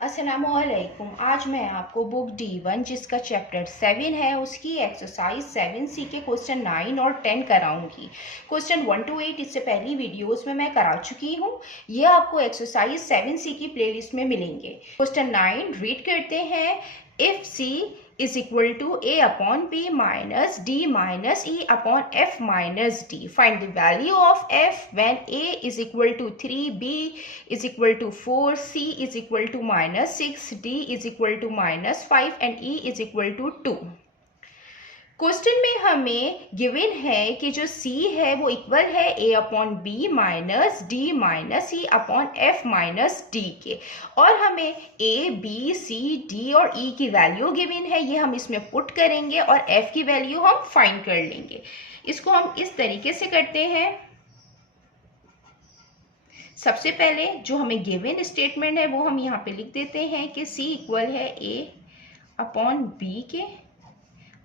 अस्सलामुअलैकुम। आज मैं आपको बुक D1 जिसका चैप्टर 7 है उसकी एक्सरसाइज 7C के क्वेश्चन 9 और 10 कराऊंगी। क्वेश्चन 1 to 8 इससे पहली वीडियोस में मैं करा चुकी हूँ। ये आपको एक्सरसाइज 7C की प्लेलिस्ट में मिलेंगे। क्वेश्चन 9 रीड करते हैं। If C is equal to A upon B minus D minus E upon F minus D. Find the value of F when A is equal to 3, B is equal to 4, C is equal to minus 6, D is equal to minus 5 and E is equal to 2. Question में हमें given है कि जो C है वो equal है A upon B minus D minus E upon F minus D के, और हमें A, B, C, D और E की वैल्यू गिवन है। ये हम इसमें पुट करेंगे और F की वैल्यू हम फाइंड कर लेंगे। इसको हम इस तरीके से करते हैं। सबसे पहले जो हमें गिवन स्टेटमेंट है वो हम यहाँ पे लिख देते हैं कि C इक्वल है A अपॉन बी के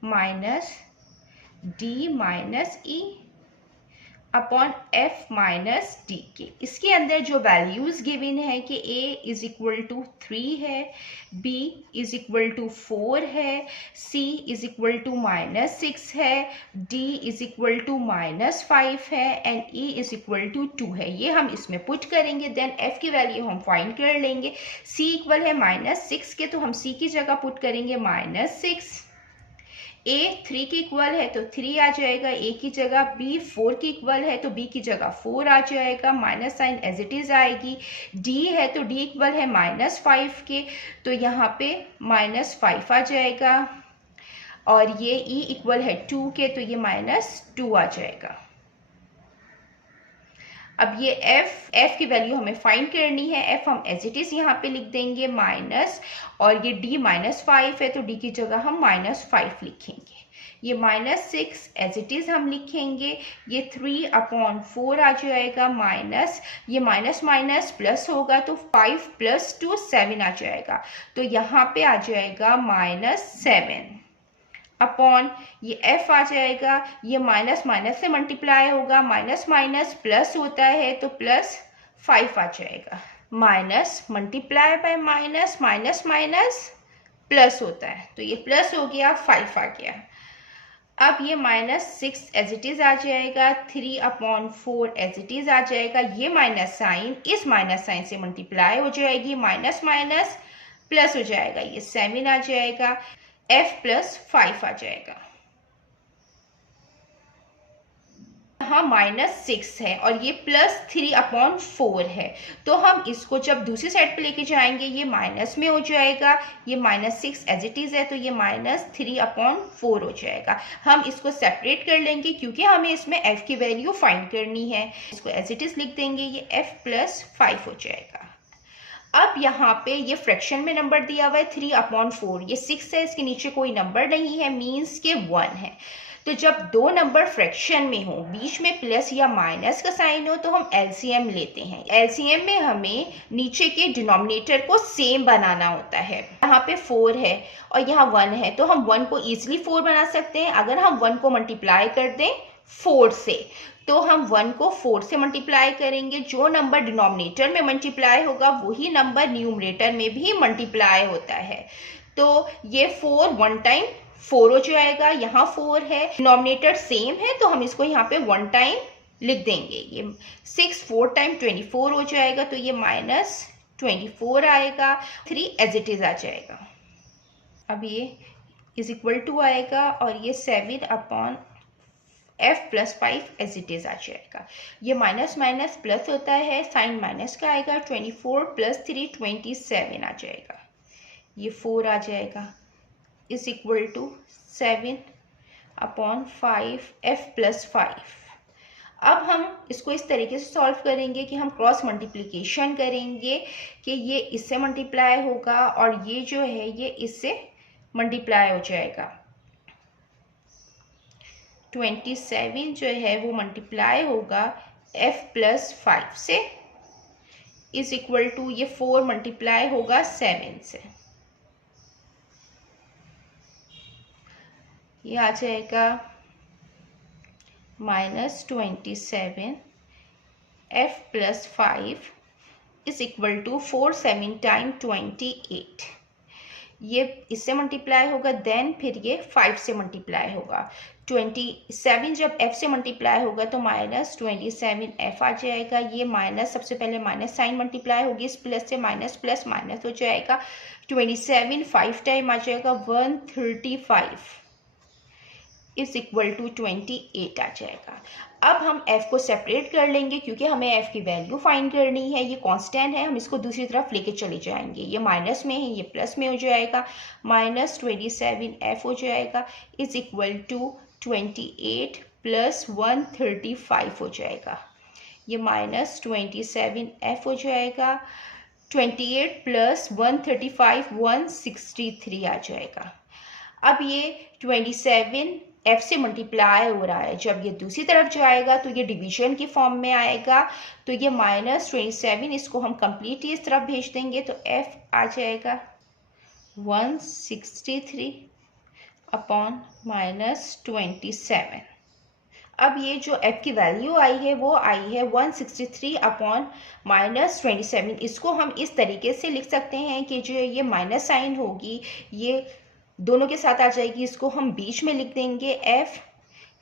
minus D minus E upon F minus D के। इसके अंदर जो वैल्यूज गिवन है कि A इज इक्वल टू 3 है, B इज इक्वल टू 4 है, C is equal to minus 6 है, D is equal to minus 5 है and E is equal to 2 है। ये हम इसमें पुट करेंगे। देन F की वैल्यू हम फाइंड कर लेंगे। C इक्वल है माइनस 6 के, तो हम C की जगह पुट करेंगे माइनस 6। A 3 की इक्वल है तो 3 आ जाएगा A की जगह। B 4 की इक्वल है तो B की जगह 4 आ जाएगा। Minus sign as it is आएगी। D है तो D इक्वल है माइनस 5 के, तो यहाँ पे माइनस 5 आ जाएगा। और ये E इक्वल है 2 के, तो ये माइनस 2 आ जाएगा। अब ये F की वैल्यू हमें फाइंड करनी है। F हम एज इट इज यहाँ पे लिख देंगे माइनस, और ये D माइनस 5 है तो D की जगह हम माइनस 5 लिखेंगे। ये माइनस 6 एज इट इज हम लिखेंगे। ये 3 अपॉन 4 आ जाएगा माइनस, ये माइनस माइनस प्लस होगा तो 5 प्लस 2 7 आ जाएगा, तो यहाँ पे आ जाएगा माइनस 7 अपॉन ये F आ जाएगा। ये माइनस माइनस से मल्टीप्लाई होगा, माइनस माइनस प्लस होता है तो प्लस 5 आ जाएगा। Minus multiply by minus, minus minus plus होता है तो ये प्लस हो गया, 5 आ गया। अब ये माइनस 6 एज इट इज आ जाएगा, 3 अपॉन 4 एज इट इज आ जाएगा। ये माइनस साइन इस माइनस साइन से मल्टीप्लाई हो जाएगी, माइनस माइनस प्लस हो जाएगा, ये 7 आ जाएगा। F प्लस 5 आ जाएगा। यहाँ माइनस 6 है और ये प्लस 3 अपॉन 4 है, तो हम इसको जब दूसरी साइड पे लेके जाएंगे ये माइनस में हो जाएगा। ये माइनस 6 एज इट इज है तो ये माइनस 3 अपॉन 4 हो जाएगा। हम इसको सेपरेट कर लेंगे क्योंकि हमें इसमें F की वैल्यू फाइंड करनी है। इसको एज इट इज लिख देंगे, ये F प्लस 5 हो जाएगा। अब यहाँ पे ये फ्रैक्शन में नंबर दिया हुआ है 3 अपॉन 4, ये 6 है, इसके नीचे कोई नंबर नहीं है, मीन्स के 1 है। तो जब दो नंबर फ्रैक्शन में हो, बीच में प्लस या माइनस का साइन हो, तो हम एलसीएम लेते हैं। एलसीएम में हमें नीचे के डिनोमिनेटर को सेम बनाना होता है। यहाँ पे 4 है और यहाँ 1 है, तो हम 1 को ईजिली 4 बना सकते हैं। अगर हम 1 को मल्टीप्लाई कर दें 4 से, तो हम 1 को 4 से मल्टीप्लाई करेंगे। जो नंबर डिनोमिनेटर में मल्टीप्लाई होगा वही नंबर न्यूमरेटर में भी मल्टीप्लाई होता है। तो ये 4 1 टाइम 4 हो जाएगा। यहाँ 4 है, डिनोमिनेटर सेम है तो हम इसको यहाँ पे 1 टाइम लिख देंगे। ये 6 4 टाइम 24 हो जाएगा, तो ये माइनस 24 आएगा। 3 एज इट इज आ जाएगा। अब ये इज इक्वल टू आएगा और ये 7 upon F plus 5 as it is आ जाएगा। ये माइनस माइनस प्लस होता है, साइन माइनस का आएगा। 24 प्लस 3 27 आ जाएगा। ये 4 आ जाएगा is equal to 7 upon 5 F plus 5। अब हम इसको इस तरीके से सॉल्व करेंगे कि हम क्रॉस मल्टीप्लिकेशन करेंगे कि ये इससे मल्टीप्लाई होगा और ये जो है ये इससे मल्टीप्लाई हो जाएगा। 27 जो है वो मल्टीप्लाई होगा F प्लस 5 से, इज इक्वल टू ये 4 मल्टीप्लाई होगा 7 से। ये आ जाएगा minus 27 F plus 5 is equal to 4 7 time 28। ये इससे मल्टीप्लाई होगा, देन फिर ये 5 से मल्टीप्लाई होगा। 27 जब f से मल्टीप्लाई होगा तो -27f आ जाएगा। ये माइनस, सबसे पहले माइनस साइन मल्टीप्लाई होगी, इस प्लस से माइनस प्लस माइनस हो जाएगा। 27 5 टाइम आ जाएगा, 135 इज इक्वल टू 28 आ जाएगा। अब हम f को सेपरेट कर लेंगे क्योंकि हमें f की वैल्यू फाइंड करनी है। ये कांस्टेंट है, हम इसको दूसरी तरफ लेके चले जाएंगे। ये माइनस में है, ये प्लस में हो जाएगा, -27f हो जाएगा इज इक्वल टू 28 प्लस 135 हो जाएगा। ये -27f हो जाएगा, 28 प्लस 135 163 आ जाएगा। अब ये 27 f से मल्टीप्लाई हो रहा है, जब ये दूसरी तरफ जाएगा तो ये डिवीजन की फॉर्म में आएगा। तो ये -27 इसको हम कंप्लीटली इस तरफ भेज देंगे तो f आ जाएगा 163 अपॉन -27। अब ये जो f की वैल्यू आई है वो आई है 163 अपॉन -27। इसको हम इस तरीके से लिख सकते हैं कि जो ये माइनस साइन होगी ये दोनों के साथ आ जाएगी, इसको हम बीच में लिख देंगे f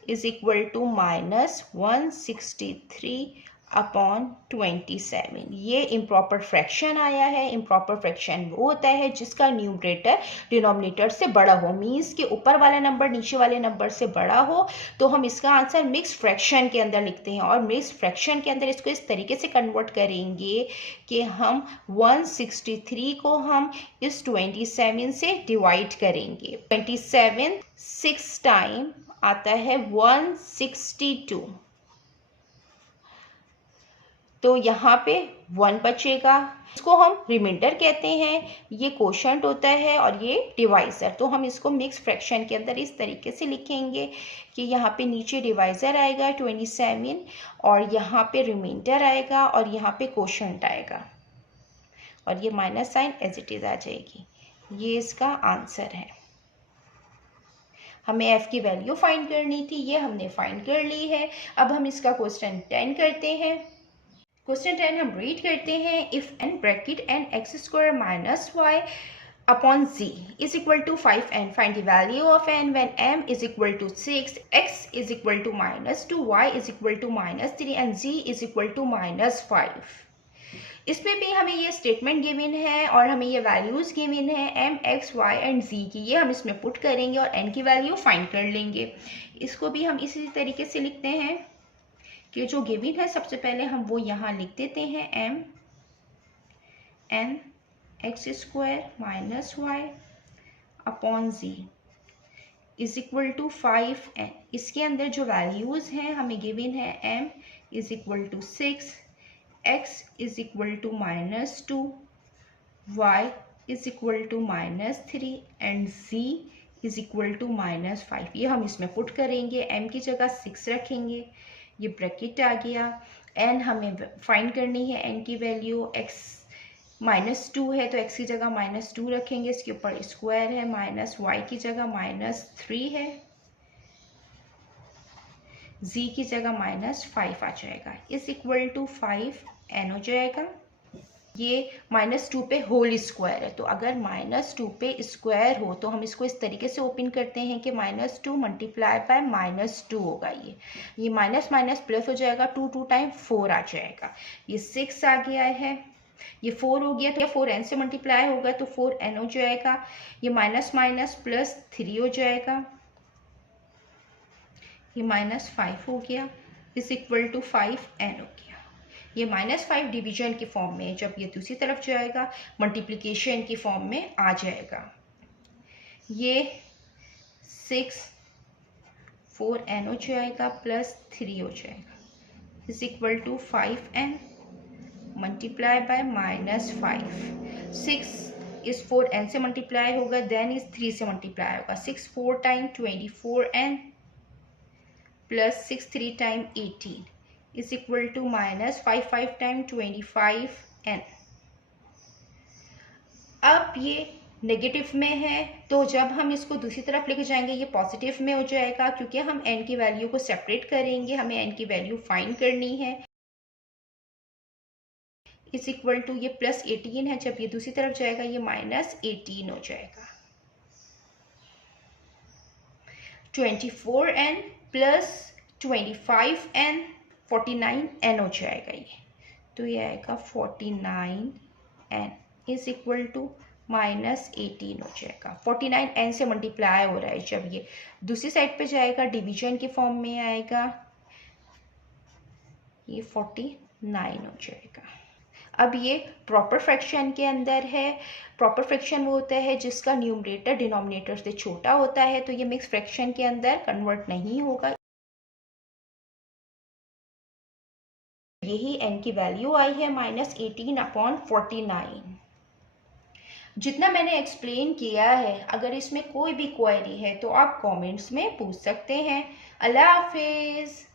is equal to -163 upon 27। ये इम्प्रॉपर फ्रैक्शन आया है। इम्प्रॉपर फ्रैक्शन वो होता है जिसका न्यूमरेटर डिनोमिनेटर से बड़ा हो, मीन्स के ऊपर वाला नंबर नीचे वाले नंबर से बड़ा हो। तो हम इसका आंसर मिक्स फ्रैक्शन के अंदर लिखते हैं, और मिक्स फ्रैक्शन के अंदर इसको इस तरीके से कन्वर्ट करेंगे कि हम 163 को हम इस 27 से डिवाइड करेंगे। 27 6 टाइम आता है 162, तो यहाँ पे 1 बचेगा। इसको हम रिमाइंडर कहते हैं, ये कोशंट होता है और ये डिवाइज़र। तो हम इसको मिक्स फ्रैक्शन के अंदर इस तरीके से लिखेंगे कि यहाँ पे नीचे डिवाइज़र आएगा 27 और यहाँ पे रिमाइंडर आएगा और यहाँ पे कोशंट आएगा, और ये minus sign as it is आ जाएगी। ये इसका आंसर है। हमें f की वैल्यू फाइंड करनी थी, ये हमने फाइंड कर ली है। अब हम इसका क्वेश्चन 10 करते हैं। क्वेश्चन 10 हम रीड करते हैं। If n bracket n x square minus y upon z is equal to 5n, find the value of n when m is equal to 6, x is equal to -2, y is equal to -3 and z is equal to -5। इसमें भी हमें ये statement given है और हमें ये values given है m, x, y and z की। ये हम इसमें पुट करेंगे और n की वैल्यू फाइंड कर लेंगे। इसको भी हम इसी तरीके से लिखते हैं कि जो गिवन है सबसे पहले हम वो यहाँ लिख देते हैं m n x square minus y upon z is equal to 5n। इसके अंदर जो वैल्यूज़ हैं हमें गिवन है m is equal to 6, x is equal to -2, y is equal to -3 and z is equal to -5। ये हम इसमें put करेंगे, m की जगह 6 रखेंगे, ये ब्रैकेट आ गया। n हमें फाइंड करनी है, n की वैल्यू x -2 है तो x की जगह -2 रखेंगे, इसके ऊपर स्क्वायर है, माइनस y की जगह -3 है, z की जगह -5 आ जाएगा, इज इक्वल टू 5n हो जाएगा। ये -2 पे होल स्क्वायर है, तो अगर -2 पे स्क्वायर हो तो हम इसको इस तरीके से ओपन करते हैं कि -2 मल्टीप्लाई बाय -2 होगा। ये माइनस माइनस प्लस हो जाएगा, 2 टाइम 4 आ जाएगा। ये 6 आ गया है, ये 4 हो गया तो 4n से मल्टीप्लाई होगा तो 4n हो जाएगा। ये माइनस माइनस प्लस 3 हो जाएगा, ये -5 हो गया, इज इक्वल टू 5n हो गया। ये -5 डिवीजन की फॉर्म में, जब ये दूसरी तरफ जाएगा मल्टीप्लिकेशन की फॉर्म में आ जाएगा। ये 6 4n हो जाएगा प्लस 3 हो जाएगा, is equal to 5n multiply by -5। 6 इस 4n से मल्टीप्लाई होगा, देन इस 3 से मल्टीप्लाई होगा। 6 4 time 24n plus 6 3 time 18 is equal to -5 5 time 25n। अब ये नेगेटिव में है तो जब हम इसको दूसरी तरफ लेके जाएंगे ये पॉजिटिव में हो जाएगा, क्योंकि हम n की वैल्यू को सेपरेट करेंगे, हमें n की वैल्यू फाइंड करनी है। इज इक्वल टू, ये प्लस 18 है, जब ये दूसरी तरफ जाएगा ये माइनस 18 हो जाएगा। 24n प्लस 25n 49n हो जाएगा ये, तो ये आएगा 49n is equal to minus 18 हो जाएगा। 49n से मल्टीप्लाई हो रहा है, जब ये दूसरी साइड पे जाएगा डिवीजन के फॉर्म में आएगा, ये 49 हो जाएगा। अब ये प्रॉपर फ्रैक्शन के अंदर है। प्रॉपर फ्रैक्शन वो होता है जिसका न्यूमरेटर डिनोमिनेटर से छोटा होता है, तो ये मिक्स फ्रैक्शन के अंदर कन्वर्ट नहीं होगा। यही n की वैल्यू आई है -18/49। जितना मैंने एक्सप्लेन किया है, अगर इसमें कोई भी क्वेरी है तो आप कमेंट्स में पूछ सकते हैं। अल्लाह हाफिज़।